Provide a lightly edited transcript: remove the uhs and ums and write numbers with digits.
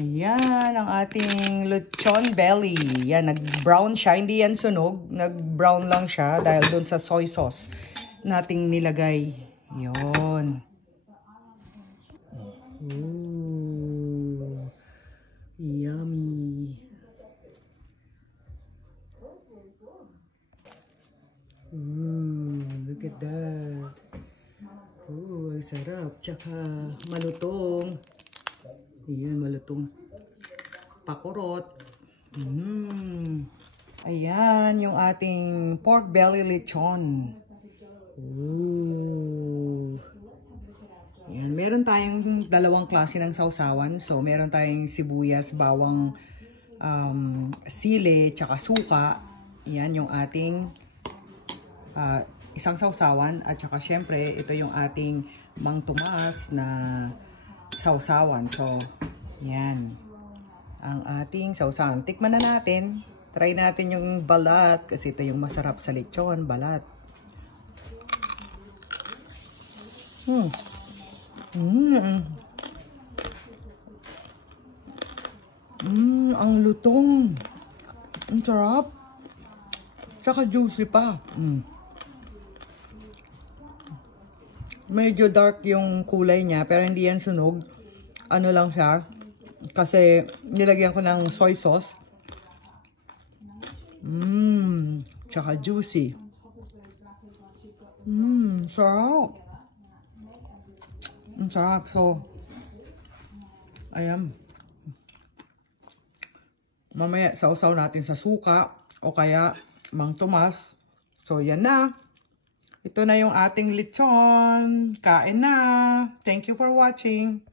Ayan, ang ating lechon belly. Yan, nag-brown siya. Hindi yan sunog. Nag-brown lang siya dahil dun sa soy sauce nating nilagay. Yun. Ooh, yummy. Ooh, look at that. Ooh, ang sarap. Tsaka malutong. Ayan, malutong pakurot. Ayan, yung ating pork belly lechon. Ooh. Ayan, meron tayong dalawang klase ng sausawan. So, meron tayong sibuyas, bawang, sili, tsaka suka. Ayan, yung ating isang sausawan. At tsaka, syempre, ito yung ating Mang Tomas na sausawan. So, yan. Ang ating sausawan. Tikman na natin. Try natin yung balat. Kasi ito yung masarap sa lechon. Balat. Ang lutong. Ang sarap. Tsaka juicy pa. Medyo dark yung kulay niya, pero hindi yan sunog. Ano lang siya, kasi nilagyan ko ng soy sauce. Tsaka juicy. Sarap. Ang sarap. So, ayan. Mamaya, sausaw natin sa suka, o kaya Mang Tomas. So, yan na. Ito na yung ating lechon. Kain na. Thank you for watching.